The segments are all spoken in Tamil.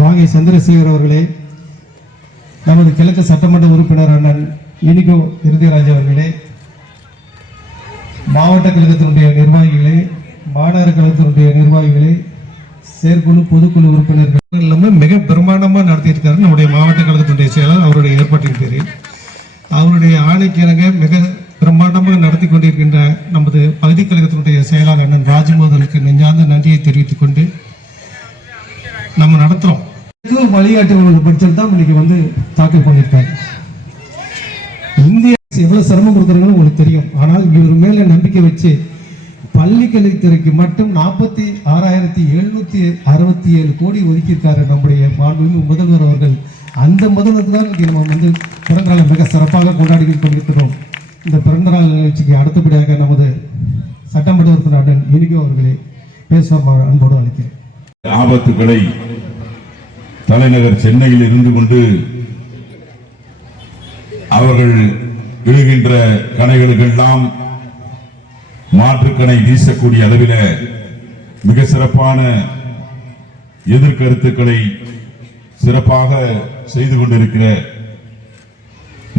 வாகை சந்திரசேகர் அவர்களே, நமது கிழக்கு சட்டமன்ற உறுப்பினர் அண்ணன் இனிகோ இருதயராஜ் அவர்களே, மாவட்ட கழகத்தினுடைய நிர்வாகிகளே, மாநகர கழகத்தினுடைய நிர்வாகிகளே, செயற்குழு பொதுக்குழு உறுப்பினர்கள் எல்லாமே மிக பிரம்மாண்டமாக நடத்தியிருக்காரு நம்முடைய மாவட்ட கழகத்தினுடைய செயலர். அவருடைய ஏற்பாட்டின் பேரில் அவருடைய ஆணைக்கு இணங்க மிக பிரம்மாண்டமாக நடத்தி கொண்டிருக்கின்ற நமது பகுதி கழகத்தினுடைய செயலாளர் அண்ணன் ராஜ்மோகனுக்கு நெஞ்சார்ந்த நன்றியை தெரிவித்துக் கொண்டு நம்ம நடத்துறோம். வழிகாட்டு பட்ஜெட் தான் இன்னைக்கு தாக்கல் பண்ணியிருக்காரு. இந்தியா எவ்வளவு சிரமம் கொடுக்குறாங்கன்னு உங்களுக்கு தெரியும். ஆனால் இவர் மேல நம்பிக்கை வச்சு பள்ளி கல்வித்துறைக்கு மட்டும் 46,767 கோடி ஒதுக்கியிருக்காரு நம்முடைய மாண்புமிகு முதல்வர் அவர்கள். அந்த முதல்வர் தான் நம்ம பிறந்தநாளை மிக சிறப்பாக கொண்டாடி கொண்டிருக்கிறோம். இந்த பிறந்தநாள் நிகழ்ச்சிக்கு அடுத்தபடியாக நமது சட்டமன்ற உறுப்பினர் அண்ணன் இனிகோ அவர்களே பேசுவார் அன்போடு அழைக்கிறேன். ஆபத்துகளை தலைநகர் சென்னையில் இருந்து கொண்டு அவர்கள் விழுகின்ற கணைகளுக்கெல்லாம் மாற்றுக்கணை வீசக்கூடிய அளவில் மிக சிறப்பான எதிர்கருத்துக்களை சிறப்பாக செய்து கொண்டிருக்கிற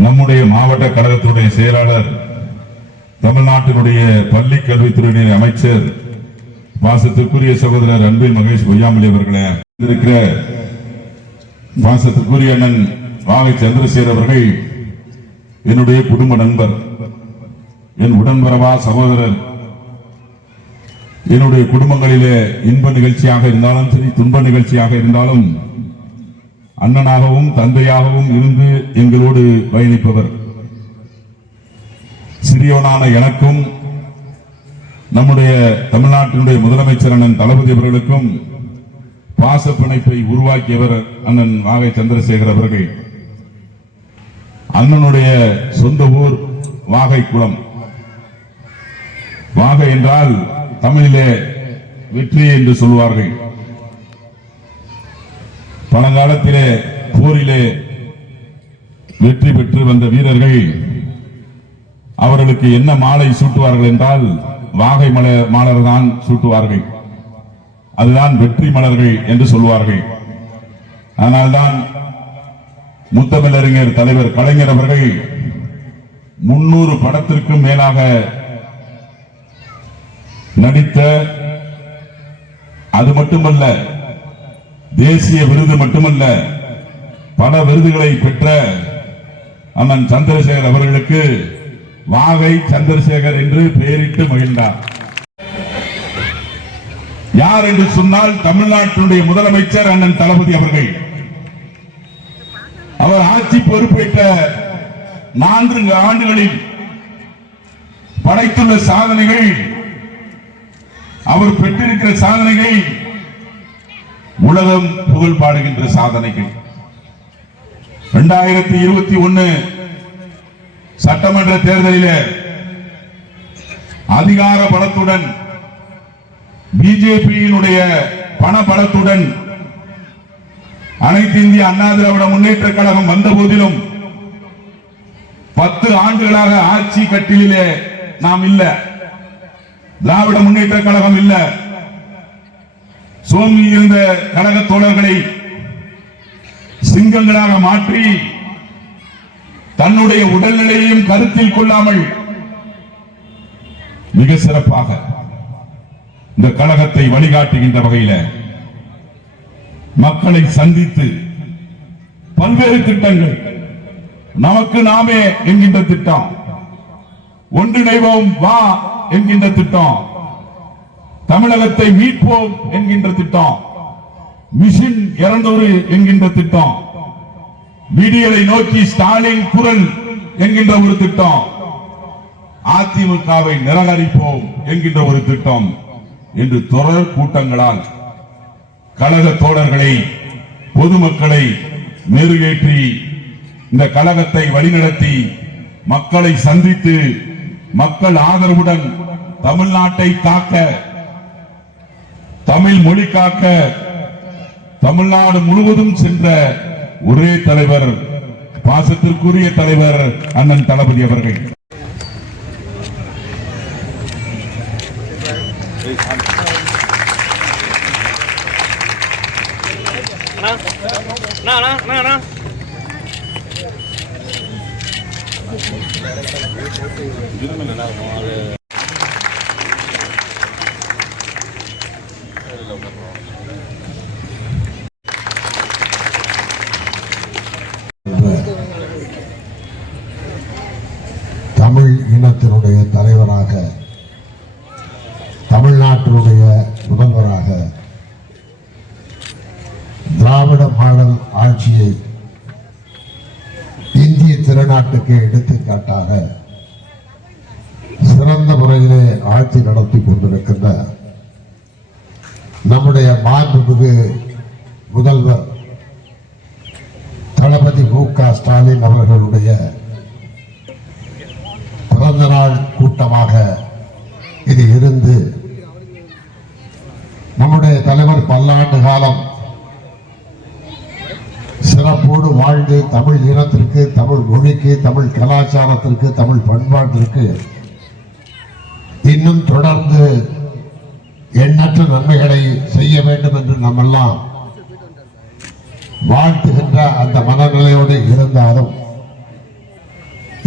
நம்முடைய மாவட்ட கழகத்தினுடைய செயலாளர், தமிழ்நாட்டினுடைய பள்ளி கல்வித்துறையினுடைய அமைச்சர், பாசத்திற்குரிய சகோதரர் அன்பில் மகேஷ் பொய்யாமொழி அவர்களே, இருக்கிற பாசத்திற்குரிய அண்ணன் வாகை சந்திரசேகர் அவர்கள் என்னுடைய குடும்ப நண்பர், என் உடன்பரவா சகோதரர். என்னுடைய குடும்பங்களிலே இன்ப நிகழ்ச்சியாக இருந்தாலும் சரி, துன்ப நிகழ்ச்சியாக இருந்தாலும் அண்ணனாகவும் தந்தையாகவும் இருந்து எங்களோடு பயணிப்பவர். சிறியவனான எனக்கும் நம்முடைய தமிழ்நாட்டினுடைய முதலமைச்சர் அண்ணன் தளபதி அவர்களுக்கும் பாச பிணைப்பை உருவாக்கியவர் அண்ணன் வாகை சந்திரசேகர் அவர்கள். அண்ணனுடைய சொந்த ஊர் வாகை குளம். வாகை என்றால் தமிழிலே வெற்றி என்று சொல்வார்கள். பழங்காலத்திலே போரிலே வெற்றி பெற்று வந்த வீரர்கள் அவர்களுக்கு என்ன மாலை சூட்டுவார்கள் என்றால் வாகை மலர் தான் சூட்டுவார்கள். அதுதான் வெற்றி மலர்கள் என்று சொல்வார்கள். அதனால்தான் முத்தமிழறிஞர் தலைவர் கலைஞர் அவர்கள் 300 படத்திற்கும் மேலாக நடித்த, அது மட்டுமல்ல தேசிய விருது மட்டுமல்ல பல விருதுகளை பெற்ற அண்ணன் சந்திரசேகர் அவர்களுக்கு வாகை சந்திரசேகர் என்று பெயரிட்டு மகிழ்ந்தார். யார் என்று சொன்னால் தமிழ்நாட்டினுடைய முதலமைச்சர் அண்ணன் தளபதி அவர்கள். அவர் ஆட்சி பொறுப்பேற்ற 4 ஆண்டுகளில் படைத்துள்ள சாதனைகள், அவர் பெற்றிருக்கிற சாதனைகள் உலகம் புகழ் பாடுகின்ற சாதனைகள். 2021 சட்டமன்ற தேர்தலில் அதிகார பலத்துடன், பிஜேபியினுடைய பண பலத்துடன் அனைத்து இந்திய அண்ணா திராவிட முன்னேற்ற கழகம் வந்த போதிலும் 10 ஆண்டுகளாக ஆட்சி கட்டிலே நாம் இல்ல, திராவிட முன்னேற்ற கழகம் இல்ல. சோமி இருந்த கழக தோழர்களை சிங்கங்களாக மாற்றி தன்னுடைய உடல்நிலையையும் கருத்தில் கொள்ளாமல் மிக சிறப்பாக இந்த கழகத்தை வழிகாட்டுகின்ற வகையில் மக்களை சந்தித்து பல்வேறு திட்டங்கள், நமக்கு நாமே என்கின்ற திட்டம், ஒன்றிணைவோம் வா என்கின்ற திட்டம், தமிழகத்தை மீட்போம் என்கின்ற திட்டம், மிஷன் 200 என்கின்ற திட்டம், விடியலை நோக்கி ஸ்டாலின் குரல் என்கின்ற ஒரு திட்டம், அதிமுகவை நிராகரிப்போம் என்கின்ற ஒரு திட்டம் என்று தொடர் கூட்டங்களால் கழக தோழர்களை, பொதுமக்களை மெருகேற்றி இந்த கழகத்தை வழிநடத்தி மக்களை சந்தித்து மக்கள் ஆதரவுடன் தமிழ்நாட்டை காக்க, தமிழ் மொழி காக்க தமிழ்நாடு முழுவதும் சென்ற ஒரே தலைவர், பாசத்திற்குரிய தலைவர் அண்ணன் தளபதி அவர்கள். தமிழ் இனத்தினுடைய தலைவராக, தமிழ்நாட்டினுடைய முதல்வராக, திராவிட மாடல் ஆட்சியை இந்திய திருநாட்டுக்கு எடுத்துக்காட்டாக சிறந்த முறையிலே ஆட்சி நடத்தி கொண்டிருக்கின்ற நம்முடைய மாண்புமிகு முதல்வர் தளபதி மு.க. ஸ்டாலின் அவர்களுடைய பிறந்த நாள் கூட்டமாக இது இருந்து நம்முடைய தலைவர் பல்லாண்டு காலம் சிறப்போடு வாழ்ந்து தமிழ் இனத்திற்கு, தமிழ் மொழிக்கு, தமிழ் கலாச்சாரத்திற்கு, தமிழ் பண்பாட்டிற்கு இன்னும் தொடர்ந்து எண்ணற்ற நன்மைகளை செய்ய வேண்டும் என்று நம்மெல்லாம் வாழ்த்துகின்ற அந்த மனநிலையோடு இருந்தாலும்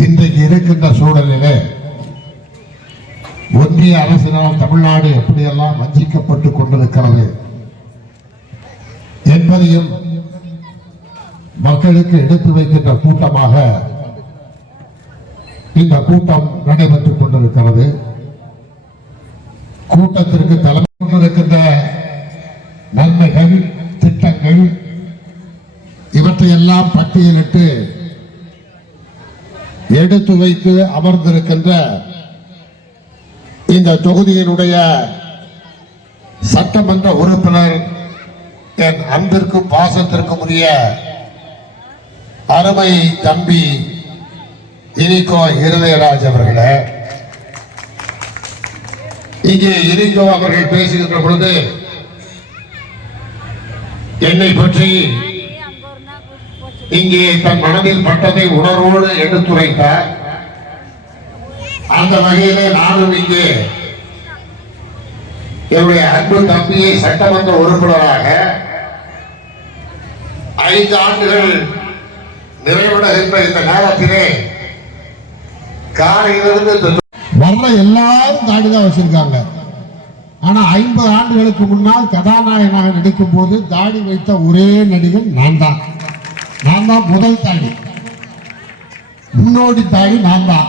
இன்றைக்கு இருக்கின்ற சூழலிலே ஒன்றிய அரசினால் தமிழ்நாடு எப்படியெல்லாம் வஞ்சிக்கப்பட்டுக் கொண்டிருக்கிறது என்பதையும் மக்களுக்கு எடுத்து வைக்கின்ற கூட்டமாக இந்த கூட்டம் நடைபெற்றுக் கொண்டிருக்கிறது. கூட்டத்திற்கு தலைமை கொண்டிருக்கின்ற நன்மைகள், திட்டங்கள் இவற்றையெல்லாம் பட்டியலிட்டு எடுத்து வைத்து அமர்ந்திருக்கின்ற இந்த தொகுதியினுடைய சட்டமன்ற உறுப்பினர், என் அன்பிற்கும் பாசத்திற்கும் உரிய அருமை தம்பி இனிகோ இருதயராஜ் அவர்களே, இங்கே இனிகோ அவர்கள் பேசுகின்ற பொழுது என்னை பற்றி இங்கே தன் மனதில் பட்டதை உணர்வோடு எடுத்துரைத்தார். அந்த வகையிலே நானும் இங்கே என்னுடைய அன்பு தம்பியை சட்டமன்ற உறுப்பினராக 5 ஆண்டுகள் நிறைவடைகின்ற இந்த நேரத்திலே காலையிலிருந்து வர்ற எல்லாரும் தாடிதான் வச்சிருக்காங்க. ஆனா 50 ஆண்டுகளுக்கு முன்னால் கதாநாயகனாக நடிக்கும் போது தாடி வைத்த ஒரே நடிகன் நான் தான் முதல் தாடி, முன்னோடி தாடி நான் தான்.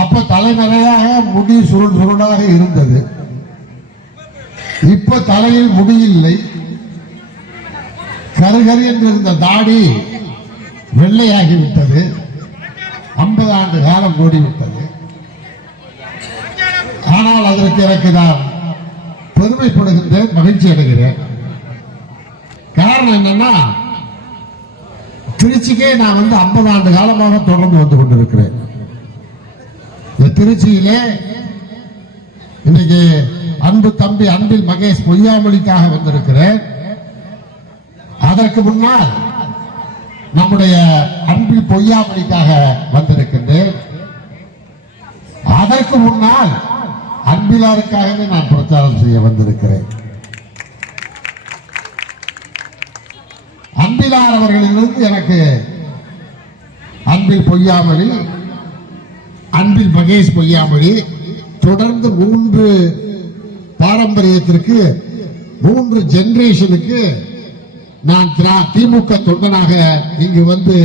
அப்ப தலைநறையாக முடி சுருள் சுருளாக இருந்தது. இப்ப தலையில் முடி இல்லை, கருகரு என்று இருந்த தாடி வெள்ளையாகிவிட்டது. 50 ஆண்டு காலம் ஓடிவிட்டது. ஆனால் அதற்கு எனக்கு நான் பெருமைப்படுகின்றேன், மகிழ்ச்சி அடைகிறேன். காரணம் என்னன்னா, திருச்சிக்கே நான் 50 ஆண்டு காலமாக தொடர்ந்து வந்து கொண்டிருக்கிறேன். இந்த திருச்சியிலே இன்னைக்கு அன்பு தம்பி அன்பில் மகேஷ் பொய்யாமொழிக்காக வந்திருக்கிறேன். அதற்கு முன்னால் நம்முடைய அன்பில் பொய்யாமொழிக்காக வந்திருக்கின்றேன். அதற்கு முன்னால் அன்பிலாருக்காகவே நான் பிரச்சாரம் செய்ய வந்திருக்கிறேன். அன்பிலார் அவர்களிலிருந்து எனக்கு அன்பில் பொய்யாமொழி, அன்பில் மகேஷ் பொய்யாமொழி தொடர்ந்து 3 பாரம்பரியத்திற்கு, 3 ஜெனரேஷனுக்கு நான் திமுக தொண்டனாக இங்கு வந்து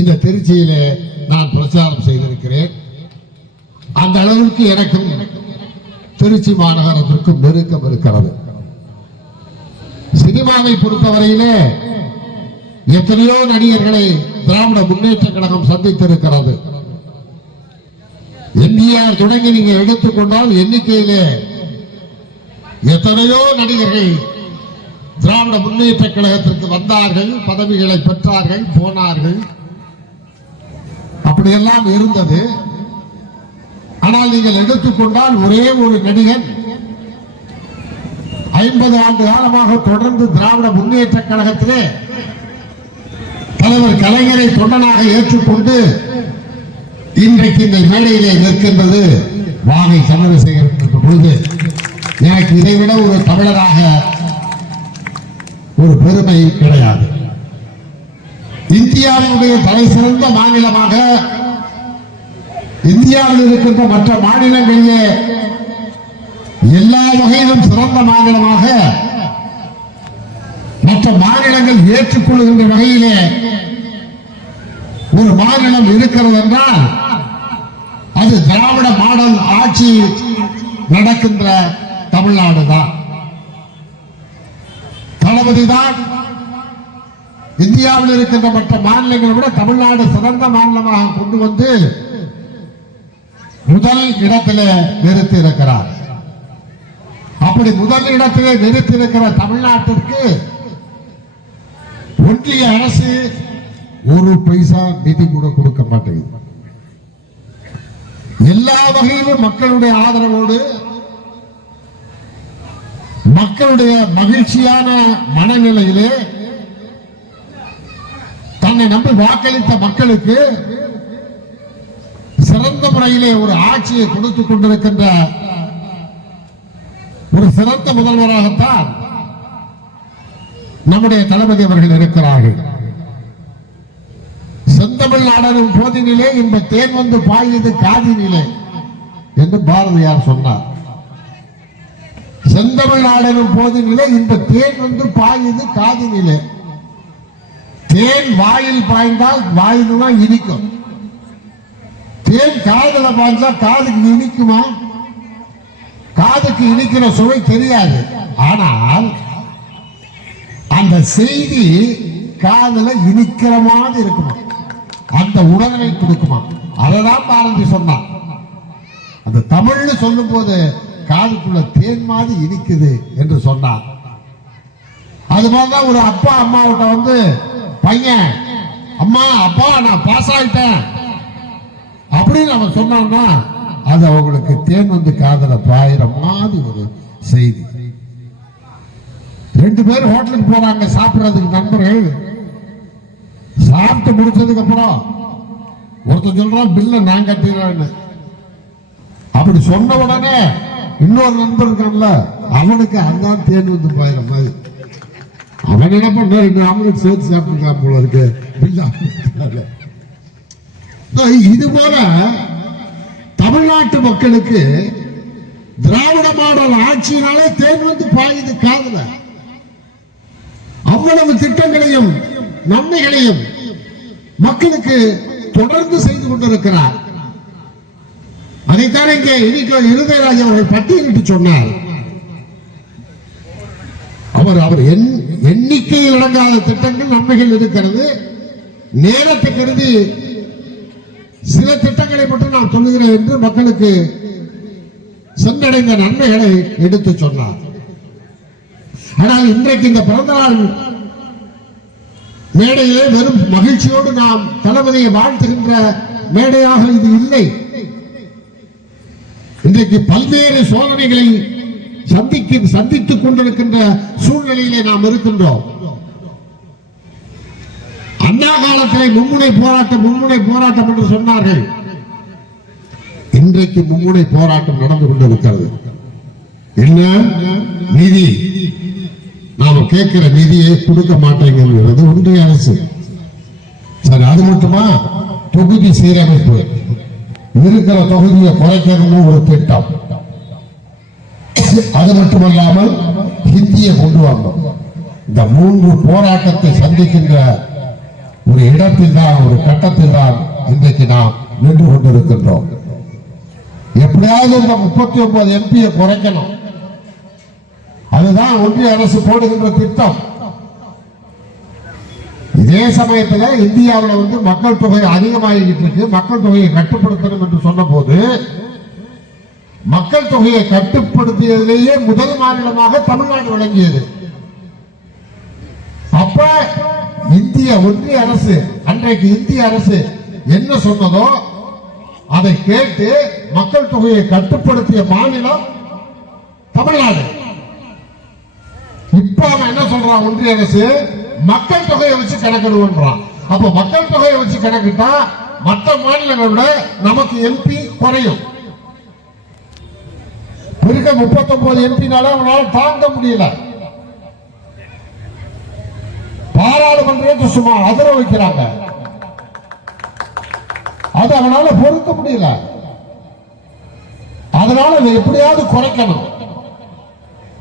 இந்த திருச்சியிலே நான் பிரச்சாரம் செய்திருக்கிறேன். அந்த அளவுக்கு எனக்கும் திருச்சி மாநகரத்திற்கும் நெருக்கம் இருக்கிறது. சினிமாவை பொறுத்தவரையிலே எத்தனையோ நடிகர்களை திராவிட முன்னேற்ற கழகம் சந்தித்திருக்கிறது. எம்ஜிஆர் தொடங்கி நீங்க எடுத்துக்கொண்டால் எண்ணிக்கையிலே எத்தனையோ நடிகர்கள் திராவிட முன்னேற்ற கழகத்திற்கு வந்தார்கள், பதவிகளை பெற்றார்கள், போனார்கள், அப்படியெல்லாம் இருந்தது. ஆனால் நீங்கள் எடுத்துக்கொண்டால் ஒரே ஒரு நடிகன் 50 ஆண்டு காலமாக தொடர்ந்து திராவிட முன்னேற்ற கழகத்திலே தலைவர் கலைஞரை தொண்டனாக ஏற்றுக்கொண்டு இன்றைக்கு இந்த மேடையிலே நிற்கின்றது வாகை சந்திரசேகர் என்ற பொழுது எனக்கு இதைவிட ஒரு தமிழராக ஒரு பெருமை கிடையாது. இந்தியாவினுடைய தலை சிறந்த மாநிலமாக இந்தியாவில் இருக்கின்ற மற்ற மாநிலங்களிலே எல்லா வகையிலும் சிறந்த மாநிலமாக மற்ற மாநிலங்கள் ஏற்றுக்கொள்கின்ற வகையிலே ஒரு மாநிலம் இருக்கிறது என்றால் அது திராவிட மாடல் ஆட்சி நடக்கின்ற தமிழ்நாடு தான். தளபதி தான் இந்தியாவில் இருக்கின்ற மற்ற மாநிலங்களை விட தமிழ்நாடு சிறந்த மாநிலமாக கொண்டு வந்து முதல் இடத்திலே நிறுத்தி இருக்கிறார். அப்படி முதல் இடத்திலே நிறுத்தி இருக்கிற தமிழ்நாட்டிற்கு ஒன்றிய அரசு ஒரு பைசா நிதி கூட கொடுக்க மாட்டேங்குது. எல்லா வகையிலும் மக்களுடைய ஆதரவோடு மக்களுடைய மகிழ்ச்சியான மனநிலையிலே தன்னை நம்பி வாக்களித்த மக்களுக்கு சிறந்த முறையிலே ஒரு ஆட்சியை கொடுத்துக் கொண்டிருக்கின்ற ஒரு சிறந்த முதல்வராகத்தான் நம்முடைய தளபதி அவர்கள் இருக்கிறார்கள். செந்தமிழ் நாடனும் போதினிலே இந்த தேன் வந்து பாயுது காதினிலே என்று பாரதியார் சொன்னார். செந்தமிழ் நாடனும் போதினிலே இந்த தேன் வந்து பாயுது காதினிலே. தேன் வாயில் பாய்ந்தால் வாயில்தான் இனிக்கும். தேன் காதுல பாய்ந்தா காதுக்கு இனிக்குமா? காதுக்கு இனிக்கிற சுவை தெரியாது. ஆனால் அந்த செய்தி காதுல இனிக்கிற மாதிரி இருக்குமா, அந்த உணர்வை கொடுக்குமா. அததான் பாரதி சொன்னார். அந்த தமிழ்னு சொல்லும் போது காதுக்குள்ள தேன் மாதிரி இனிக்குது என்று சொன்னார். அது மாதிரிதான் ஒரு அப்பா அம்மாவிட்ட வந்து பையன், அம்மா அப்பா நான் பாஸ் ஆயிட்டேன் அப்படின்னு அவன் சொன்னான்னா அது அவங்களுக்கு தேன் வந்து காதல பாயிர மாதிரி ஒரு செய்தி. ரெண்டு பேரும் ஹோட்டலுக்கு போறாங்க சாப்பிடுறதுக்கு, நண்பர்கள். சாப்பிட்டு முடிச்சதுக்கு அப்புறம் ஒருத்தன் சொல்றான் பில்ல நான் கட்டிடுறேன்னு. அப்படி சொன்ன உடனே இன்னொரு நண்பர் இருக்கான்ல, அவனுக்கு அதான் தேன் வந்து பாயிர மாதிரி. அவன் என்ன பண்ண, ரெண்டு ஆம்லெட் சேர்த்து சாப்பிட்டுருக்கான் போல இருக்கு பில்ல. இது போல தமிழ்நாட்டு மக்களுக்கு திராவிட மாடல் ஆட்சியினாலே தேன் வந்து பாயுது காதுல. அவ்வளவு திட்டங்களையும் நன்மைகளையும் மக்களுக்கு தொடர்ந்து செய்து கொண்டிருக்கிறார். அதைத்தான் இங்கே இருதயராஜ் அவர்கள் பட்டியலிட்டு சொன்னார். அவர் எண்ணிக்கையில் அடங்காத திட்டங்கள் நன்மைகள் இருக்கிறது. நேரத்தை கருதி சில திட்டங்களை மட்டும் நான் சொல்லுகிறேன் என்று மக்களுக்கு சென்றடைந்த நன்மைகளை எடுத்து சொன்னார். ஆனால் இன்றைக்கு இந்த பிறந்தநாள் மேடையிலே வெறும் மகிழ்ச்சியோடு நாம் தளபதியை வாழ்த்துகின்ற மேடையாக இது இல்லை. இன்றைக்கு பல்வேறு சோதனைகளை சந்தித்துக் கொண்டிருக்கின்ற சூழ்நிலையிலே நாம் இருக்கின்றோம். அண்ணா காலத்திலே மும்முனை போராட்டம் என்று சொன்னார்கள். இன்றைக்கு மும்முனை போராட்டம் நடந்து கொண்டிருக்கிறது. என்ன நிதி? நாம கேட்கிற நிதியை கொடுக்க மாட்டேங்கிறது ஒன்றிய அரசு. சரி, அது மட்டுமா? தொகுதி சீரமைப்பு, இருக்கிற தொகுதியை குறைக்கணும் ஒரு திட்டம். அது மட்டுமல்லாமல் ஹிந்தியை கொண்டு வந்தோம். இந்த மூன்று போராட்டத்தை சந்திக்கின்ற ஒரு இடத்தில் தான், ஒரு கட்டத்தில் தான் இன்றைக்கு நாம் நின்று கொண்டிருக்கின்றோம். எப்படியாவது இந்த 39 எம்பியை குறைக்கணும். அதுதான் ஒன்றிய அரசு போடுகின்ற திட்டம். இதே சமயத்தில் இந்தியாவில் வந்து மக்கள் தொகை அதிகமாகிட்டு இருக்கு. மக்கள் தொகையை கட்டுப்படுத்தணும் என்று சொன்ன போது மக்கள் தொகையை கட்டுப்படுத்தியதிலேயே முதல் மாநிலமாக தமிழ்நாடு விளங்கியது. அப்ப ஒன்றிய அரசு, அன்றைக்கு இந்திய அரசு என்ன சொன்னதோ அதை கேட்டு மக்கள் தொகையை கட்டுப்படுத்திய மாநிலம் தமிழ்நாடு. இப்ப அவன் என்ன சொல்றான்? ஒன்றிய அரசு மக்கள் தொகையை வச்சு கணக்கிடுவோன்றான். அப்ப மக்கள் தொகையை வச்சு கணக்கிட்டா மற்ற மாநிலங்களை விட நமக்கு எம்பி குறையும். 39 எம்பினால அவனால் தாங்க முடியல. நாடாளுமன்றத்தை சும்மா அதிர வைக்கிறாங்க. அது அவனால பொறுக்க முடியல. அதனால இதை எப்படியாவது குறைக்கணும்.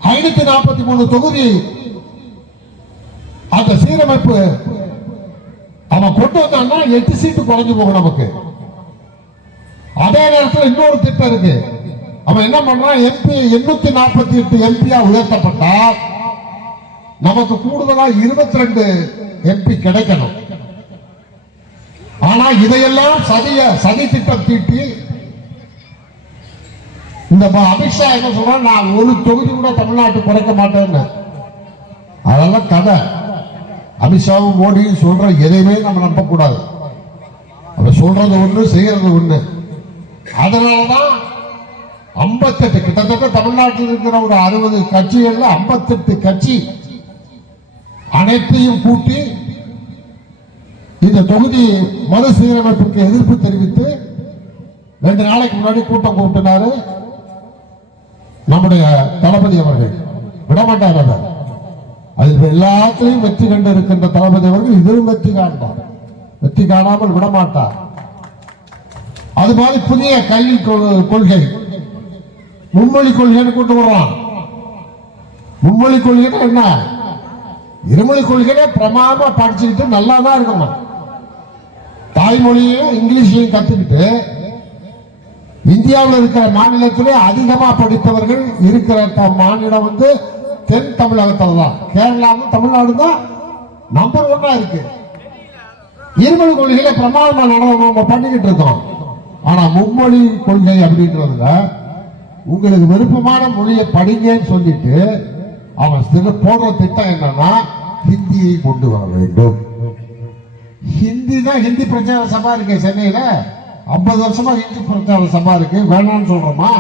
543 தொகுதி அந்த சீரமைப்பு அவன் கொண்டு வந்தான்னா 8 சீட்டு குறைஞ்சு போகும் நமக்கு. அதே நேரத்தில் இன்னொரு திட்டம் இருக்கு. அவன் என்ன பண்றான், எம்பி 848 எம்பியா உயர்த்தப்பட்டா நமக்கு கூடுதலா 22 எம்பி கிடைக்கணும். ஆனா இதையெல்லாம் சதி திட்டம் தீட்டி இந்த அமித்ஷா என்ன சொல்றான், நான் ஒரு தொகுதி கூட தமிழ்நாட்டு குறைக்க மாட்டேன்னு. அதெல்லாம் கதை. அமித்ஷாவும் மோடியும் சொல்ற எதையுமே நம்ம நம்ப கூடாது. அவன் சொல்றது ஒண்ணு, செய்யறது ஒண்ணு. அதனாலதான் 58 கிட்டத்தட்ட தமிழ்நாட்டில் இருக்கிற ஒரு 60 கட்சிகள்ல 58 கட்சி அனைத்தையும் கூட்டி இந்த தொகுதி மறுசீரமைப்புக்கு எதிர்ப்பு தெரிவித்து 2 நாளைக்கு முன்னாடி கூட்டம் கூட்டினாரு நம்முடைய தளபதி அவர்கள். விடமாட்டார். அதை அதில் எல்லாத்திலையும் வெற்றி கண்டு இருக்கின்ற தளபதி அவர்கள் இதிலும் வெற்றி காண்பார். வெற்றி காணாமல் விடமாட்டார். அது மாதிரி புதிய கல்வி கொள்கை, மும்மொழி கொள்கைன்னு கொண்டு வர்றான். மும்மொழி கொள்கைன்னா என்ன, இருமொழி கொள்கையில பிரமாதமா படிச்சுக்கிட்டு நல்லா தான் இருக்கணும். தாய்மொழியையும் இங்கிலீஷையும் கத்துக்கிட்டு இந்தியாவில் இருக்கிற மாநிலத்திலே அதிகமா படித்தவர்கள் இருக்கிற மாநிலம் வந்து தென் தமிழகத்தில் தான். கேரளாவும் தமிழ்நாடு தான் நம்பர் 1 இருக்கு. இருமொழி கொள்கையில பிரமாதமா நம்ம பண்ணிக்கிட்டு இருக்கோம். ஆனா மும்மொழி கொள்கை அப்படின்றதுல உங்களுக்கு விருப்பமான மொழியை படிங்கன்னு சொல்லிட்டு அவன் போடுற திட்டம் என்னன்னா, ஹிந்தியை கொண்டு வர வேண்டும். ஹிந்தி தான். ஹிந்தி பிரச்சார சபா இருக்கு சென்னையில. 50 வருஷமா ஹிந்தி பிரச்சார சபா இருக்கு. வேணாம்னு சொல்றோமா?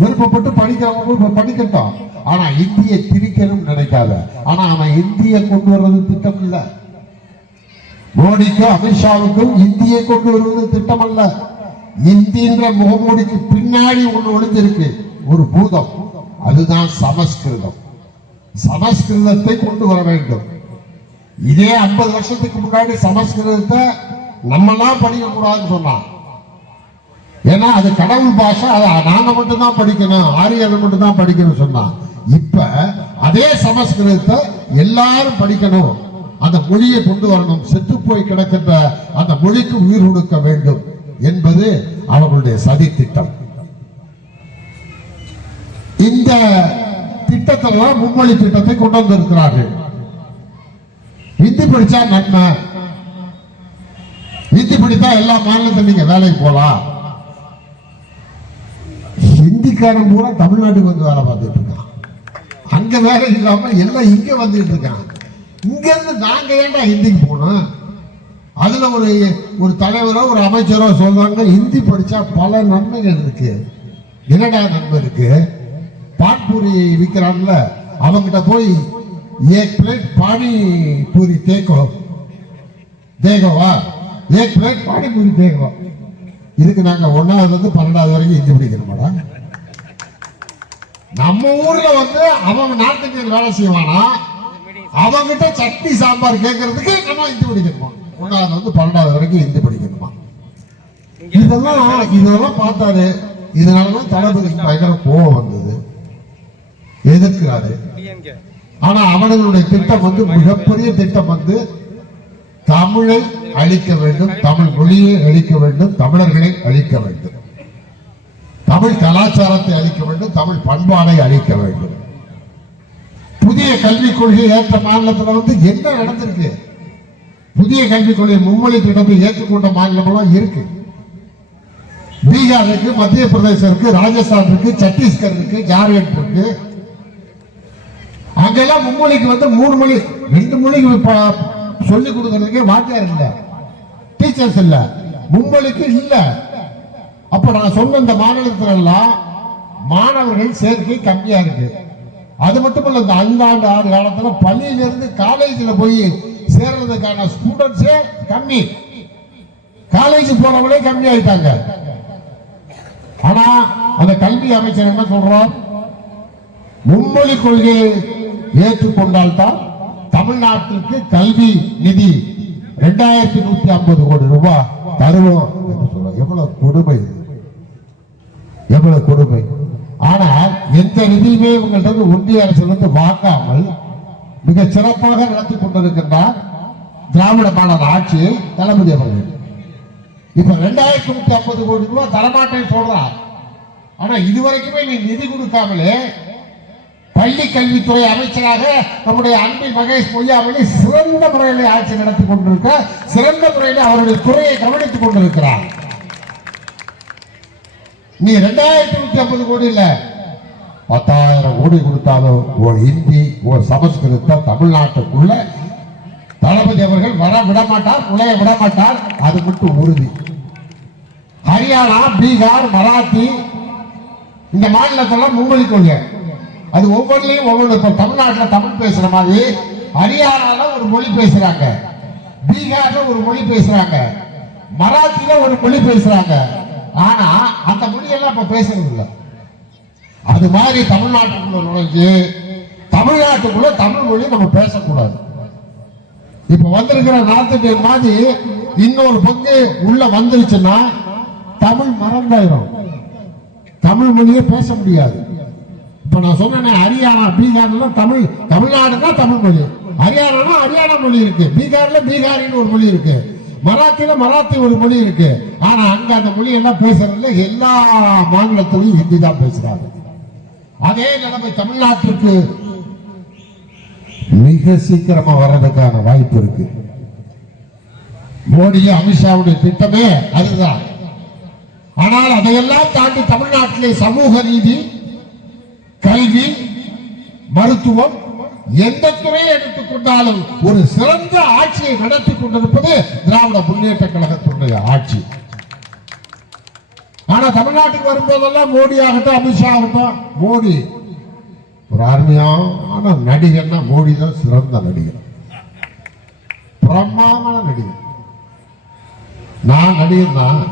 விருப்பப்பட்டு படிக்கிறவங்க படிக்கட்டும். ஆனா இந்தியை திணிக்கணும் நினைக்காத. ஆனா அவன் இந்தியை கொண்டு வர்றது திட்டம் இல்ல. மோடிக்கும் அமித்ஷாவுக்கும் இந்தியை கொண்டு வருவது திட்டம் அல்ல. இந்தின்ற முகமூடிக்கு பின்னாடி ஒண்ணு ஒளிஞ்சிருக்கு, ஒரு பூதம். அதுதான் சமஸ்கிருதம். சமஸ்கிருதத்தை கொண்டு வர வேண்டும். இதே 50 வருஷத்துக்கு முன்னாடி சமஸ்கிருதத்தை நம்மெல்லாம் படிக்க கூடாதுன்னு சொன்னான். ஏன்னா அது கடவுள் பாஷை, அதை நாங்க மட்டும்தான் படிக்கணும், ஆரியர்கள் மட்டும்தான் படிக்கணும் சொன்னான். இப்ப அதே சமஸ்கிருதத்தை எல்லாரும் படிக்கணும், அந்த மொழியை கொண்டு வரணும், செத்து போய் கிடக்கின்ற அந்த மொழிக்கு உயிர் கொடுக்க வேண்டும் என்பது அவர்களுடைய சதி திட்டம். இந்த திட்டத்தில் மும்மொழி திட்டத்தை கொண்டு வந்திருக்கிறார்கள். ஹிந்தி படிச்சா நன்மை, ஹிந்தி படித்தா எல்லா மாநிலத்திலும் நீங்க வேலைக்கு போலாம். ஹிந்திக்காரன் பூரா தமிழ்நாட்டுக்கு வந்து வேலை பார்த்துட்டு இருக்கான். அங்க வேலை இல்லாம எல்லாம் இங்க வந்துட்டு இருக்கான். இங்க இருந்து நாங்க ஏன்டா ஹிந்திக்கு போனோம்? அதுல ஒரு தலைவரோ ஒரு அமைச்சரோ சொல்றாங்க, ஹிந்தி படிச்சா பல நன்மைகள் இருக்கு. என்னடா நன்மை இருக்கு? பான்பூரி விற்கிறான்ல, அவங்கிட்ட போய் एक प्लेट पानी पूरी தேகவா, एक प्लेट पानी पूरी தேகவா. இதுக்கு நாங்க 1வது இருந்து 12வது வரைக்கும் ஹிந்தி படிக்கணுமாடா? நம்ம ஊர்ல வந்து அவன் நாட்டுக்கு வேலை செய்வானா, அவங்கிட்ட சட்னி சாம்பார் கேட்கறதுக்கு நம்ம ஹிந்தி படிக்கணுமா? 1வது வந்து 12வது வரைக்கும் ஹிந்தி படிக்கணுமா? இதெல்லாம் பார்த்தாரு. இதனாலதான் தளபதிக்கு பயங்கர கோபம் வந்தது, எதிர்க்கிறாரு. ஆனா அவர்களுடைய திட்டம் வந்து மிகப்பெரிய திட்டம் வந்து தமிழை அழிக்க வேண்டும், தமிழ் மொழியை அழிக்க வேண்டும், தமிழர்களை அழிக்க வேண்டும், தமிழ் கலாச்சாரத்தை அழிக்க வேண்டும், தமிழ் பண்பாடை அழிக்க வேண்டும். புதிய கல்விக் கொள்கை ஏற்ற மாநிலத்தில் வந்து என்ன நடந்திருக்கு? புதிய கல்விக் கொள்கை மும்மொழி திட்டத்தை ஏற்றுக்கொண்ட மாநிலம் எல்லாம் இருக்கு. பீகார் இருக்கு, மத்திய பிரதேசம் இருக்கு, ராஜஸ்தான் இருக்கு, சத்தீஸ்கர் இருக்கு, ஜார்க்கண்ட் இருக்கு. அங்கெல்லாம் மும்மொழிக்கு வந்து 3 மொழி 2 மொழிக்கு சொல்லிக் கொடுக்கறதுக்கே வாத்தியார் இல்ல, டீச்சர்ஸ் இல்ல, மும்மொழிக்கு இல்ல. அப்ப நான் சொன்ன இந்த மாநிலத்துல எல்லாம் மாணவர்கள் சேர்க்கை கம்மியா இருக்கு. அது மட்டும் இல்ல, இந்த 5 ஆண்டு காலத்துல பள்ளியில இருந்து காலேஜ்ல போய் சேர்றதுக்கான ஸ்டூடெண்ட்ஸே கம்மி, காலேஜ் போறவங்களே கம்மி ஆயிட்டாங்க. ஆனா அந்த கல்வி அமைச்சர் என்ன சொல்றார்? மும்மொழி கொள்கையை ஏற்றுக்கொண்டால்தான் தமிழ்நாட்டிற்கு கல்வி நிதி 2150 கோடி ரூபாய் தருவோம் என்று சொல்ல எவ்வளவு கொடுமை இது. எவ்வளவு கொடுமை. ஆனால் எந்த நிதியுமே இவங்கள்ட்ட ஒன்றிய அரசிலிருந்து வாங்காமல் மிக சிறப்பாக நடத்தி கொண்டிருக்கின்றார் திராவிட மாடல் ஆட்சியை தளபதி அவர்கள். இப்ப 2150 கோடி ரூபாய் தரமாட்டேன்னு சொல்றார். ஆனா இதுவரைக்குமே நீ நிதி கொடுக்காமலே பள்ளி கல்வித்துறை அமைச்சராக நம்முடைய அன்பில் மகேஷ் பொய்யாமொழி சிறந்த முறையில் ஆட்சி நடத்தி கொண்டிருக்க, சிறந்த முறையில் அவருடைய துறையை கவனித்துக் கொண்டிருக்கிறார். நீ 2150 கோடி இல்ல 10,000 கோடி கொடுத்தாலும் ஒரு இந்தி ஒரு சமஸ்கிருதம் தமிழ்நாட்டுக்குள்ள தளபதி அவர்கள் வர விடமாட்டார், நுழைய விடமாட்டார். அது மட்டும் உறுதி. ஹரியானா, பீகார், மராத்தி இந்த மாநிலத்தெல்லாம் மும்மொழி கொள்கை. அது ஒவ்வொன்றிலையும் ஒவ்வொரு. இப்ப தமிழ்நாட்டில் தமிழ் பேசுற மாதிரி ஹரியானால ஒரு மொழி பேசுறாங்க, பீகார்ல ஒரு மொழி பேசுறாங்க, மராத்தியில ஒரு மொழி பேசுறாங்க. ஆனா அந்த மொழியெல்லாம் இப்ப பேசுறது இல்லை. அது மாதிரி தமிழ்நாட்டுக்குள்ள நுழைஞ்சு தமிழ்நாட்டுக்குள்ள தமிழ் மொழி நம்ம பேசக்கூடாது. இப்ப வந்திருக்கிற நார்த் இந்தியன் மாதிரி இன்னொரு பங்கு உள்ள வந்துருச்சுன்னா தமிழ் மறந்தாயிரும், தமிழ் மொழியே பேச முடியாது. இப்ப நான் சொன்னேன் ஹரியானா பீகார்ல தமிழ், தமிழ்நாடுனா தமிழ் மொழி, ஹரியானா ஹரியானா மொழி இருக்கு, பீகார்ல பீகாரின்னு ஒரு மொழி இருக்கு, மராத்தியில மராத்தி ஒரு மொழி இருக்கு. ஆனா அங்க அந்த மொழி எல்லாம் பேசுறதுல எல்லா மாநிலத்திலையும் ஹிந்தி தான் பேசுறாங்க. அதே நிலைமை தமிழ்நாட்டிற்கு மிக சீக்கிரமா வர்றதுக்கான வாய்ப்பு இருக்கு. மோடி அமித்ஷாவுடைய திட்டமே அதுதான். ஆனால் அதையெல்லாம் தாண்டி தமிழ்நாட்டிலே சமூக நீதி, கல்வி, மருத்துவம் எந்த துறையை எடுத்துக்கொண்டாலும் ஒரு சிறந்த ஆட்சியை நடத்தி கொண்டிருப்பது திராவிட முன்னேற்ற கழகத்தினுடைய ஆட்சி. ஆனா தமிழ்நாட்டுக்கு வரும்போதெல்லாம் மோடி ஆகட்டும் அமித்ஷா ஆகட்டும், மோடி ஒரு அருமையான நடிகர்னா மோடி தான் சிறந்த நடிகர், பிரம்மாண்டமான நடிகர். நான் நடிகர் தான்,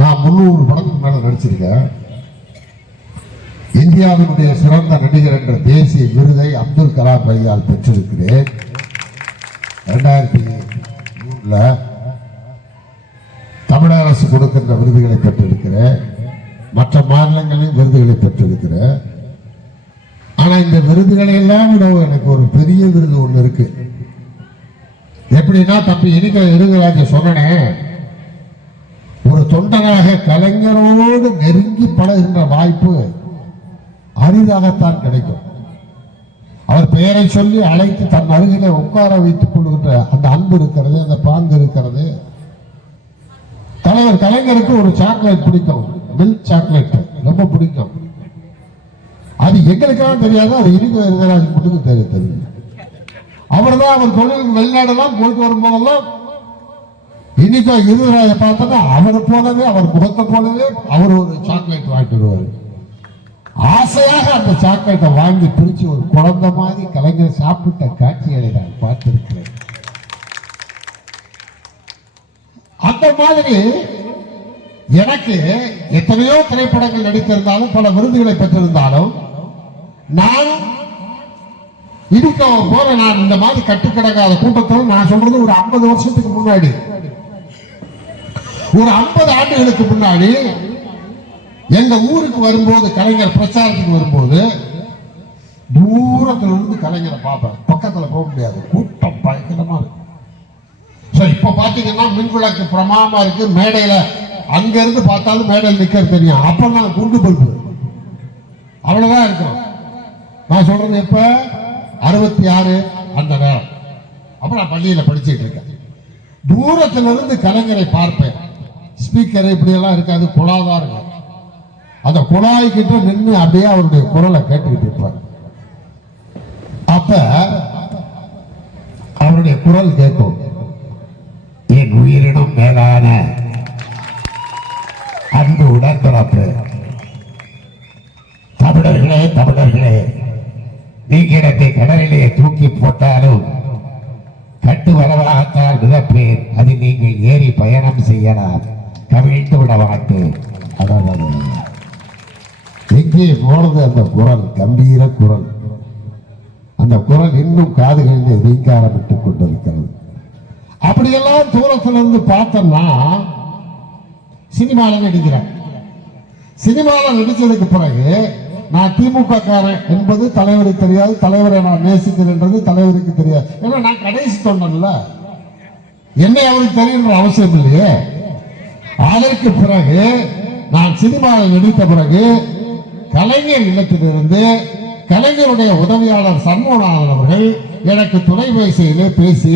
நான் 300 படத்துக்கு மேல நடிச்சிருக்கேன். இந்தியாவினுடைய சிறந்த நடிகர் என்ற தேசிய விருதை அப்துல் கலாம் ஐயால் பெற்றிருக்கிறேன். 2003 தமிழக அரசு கொடுக்கின்ற விருதுகளை பெற்றிருக்கிறேன், மற்ற மாநிலங்களில் விருதுகளை பெற்றிருக்கிறேன். ஆனா இந்த விருதுகளை எல்லாம் விட எனக்கு ஒரு பெரிய விருது ஒண்ணு இருக்கு. எப்படின்னா தம்பி இருங்கராஜ சொன்னேன், ஒரு தொண்டனாக கலைஞரோடு நெருங்கி பழகுகின்ற வாய்ப்பு அரிதாகத்தான் கிடைக்கும். அவர் பெயரை சொல்லி அழைத்து தன் அருகிலே உட்கார வைத்துக் கொள்கின்ற அந்த அன்பு இருக்கிறது, அந்த பாங்கு இருக்கிறது. தலைவர் கலைஞருக்கு ஒரு சாக்லேட் பிடிக்கும், மில்க் சாக்லேட் ரொம்ப பிடிக்கும். அது எங்களுக்கெல்லாம் தெரியாது, அது இருங்கராஜ் மட்டும் தெரியும். அவர் தான் அவர் தொழிலுக்கு வெளிநாடெல்லாம் போயிட்டு வரும்போதெல்லாம் இன்னைக்கும் இருவராய பார்த்தா அவரை போலவே, அவர் முகத்தை போலவே அவர் ஒரு சாக்லேட் வாங்கிட்டு வருவார். ஆசையாக அந்த சாக்லேட்டை வாங்கி பிரிச்சு ஒரு குழந்தை மாதிரி கலைஞர் சாப்பிட்ட காட்சிகளை நான் பார்த்திருக்கிறேன். அந்த மாதிரி எனக்கு எத்தனையோ திரைப்படங்கள் நடித்திருந்தாலும் பல விருதுகளை பெற்றிருந்தாலும் நானும் இதுக்கு போற நான் இந்த மாதிரி கட்டுக்கிடக்காத கூட்டத்தில் நான் சொல்றது ஒரு 50 வருஷத்துக்கு முன்னாடி, ஒரு 50 ஆண்டுகளுக்கு முன்னாடி எங்க ஊருக்கு வரும்போது, கலைஞர் பிரச்சாரத்துக்கு வரும்போது தூரத்துல இருந்து கலைஞரை பார்ப்பேன், பக்கத்துல போக முடியாது, கூட்டம் பயங்கரமா இருக்கு. இப்ப பாத்தீங்கன்னா மின்விளக்கு பிரமாமா இருக்கு, மேடையில அங்க இருந்து பார்த்தாலும் மேடையில் நிக்கிறது தெரியும். அப்ப நான் குண்டு பல்பு அவ்வளவுதான் இருக்கும். நான் சொல்றது இப்ப 66 அந்த நேரம். அப்ப நான் பள்ளியில படிச்சுட்டு இருக்கேன். தூரத்துல இருந்து கலைஞரை பார்ப்பேன். ஸ்பீக்கர் இப்படி எல்லாம் இருக்காது, குழாதான் இருக்கும். அந்த குழாய் கிட்ட நின்று அப்படியே அவருடைய குரலை கேட்டுக்கிட்டு இருப்பார். அப்ப அவருடைய குரல் கேட்கும், என் உயிரினும் மேலான அன்பு உடன்பிறப்பு தமிழர்களே, தமிழர்களே, நீங்கிடத்தை கடலிலே தூக்கி போட்டாலும் கட்டு வரவாகத்தான் மிதப்பேன், அது நீங்கள் ஏறி பயணம் செய்யலாம், கவிழ்ந்து விட மாட்டேன். அதாவது எங்கே போனது அந்த குரல், கம்பீர குரல். அந்த குரல் இன்னும் காதுகளிலே ரீங்காரமிட்டுக் கொண்டிருக்கிறது. அப்படியெல்லாம் தூரத்துல இருந்து பார்த்தோம்னா சினிமாவில் நடிக்கிறேன். சினிமாவில் நடிச்சதுக்கு பிறகு நான் திமுக காரன் என்பது தலைவருக்கு தெரியாது, தலைவரை நான் நேசிக்கிறேன்றது தலைவருக்கு தெரியாது. ஏன்னா நான் கடைசி தொண்டன்ல, என்னை அவருக்கு தெரியுன்ற அவசியம் இல்லையே. அதற்கு பிறகு நான் சினிமாவில் நடித்த பிறகு கலைஞர் இல்லத்திலிருந்து கலைஞருடைய உதவியாளர் சண்முகநாதன் அவர்கள் எனக்கு தொலைபேசியிலே பேசி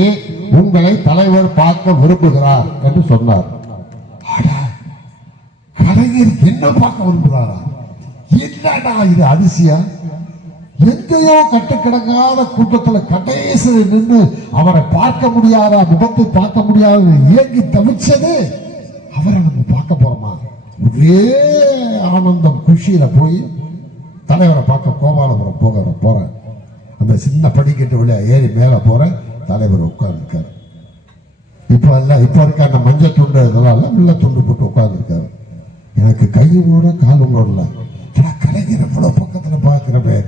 உங்களை தலைவர் பார்க்க விரும்புகிறார் என்று சொன்னார். கலைஞர் என்ன பார்க்க விரும்புகிறாரா? என்னடா இது அதிசயம்! எங்கேயோ கட்டுக்கிடக்காத கூட்டத்தில் கடைசியில் நின்று அவரை பார்க்க முடியாத, முகத்தை பார்க்க முடியாத ஏங்கி தவிச்சது அவரை நம்ம பார்க்க போறோமா? ஒரே ஆனந்தம், குஷியில போய் தலைவரை பார்க்க கோபாலபுரம் போறேன். அந்த சின்ன படிக்கட்டு வழியா ஏறி மேல போறேன். தலைவர் உட்கார்ந்துருக்காரு. இப்ப இருக்க அந்த மஞ்சள் துண்டு இதெல்லாம் வெள்ளை துண்டு போட்டு உட்கார்ந்துருக்காரு. எனக்கு கையும் கூட காலும் ஓடல. கலைஞர் எவ்வளவு பக்கத்துல பாக்குறமே.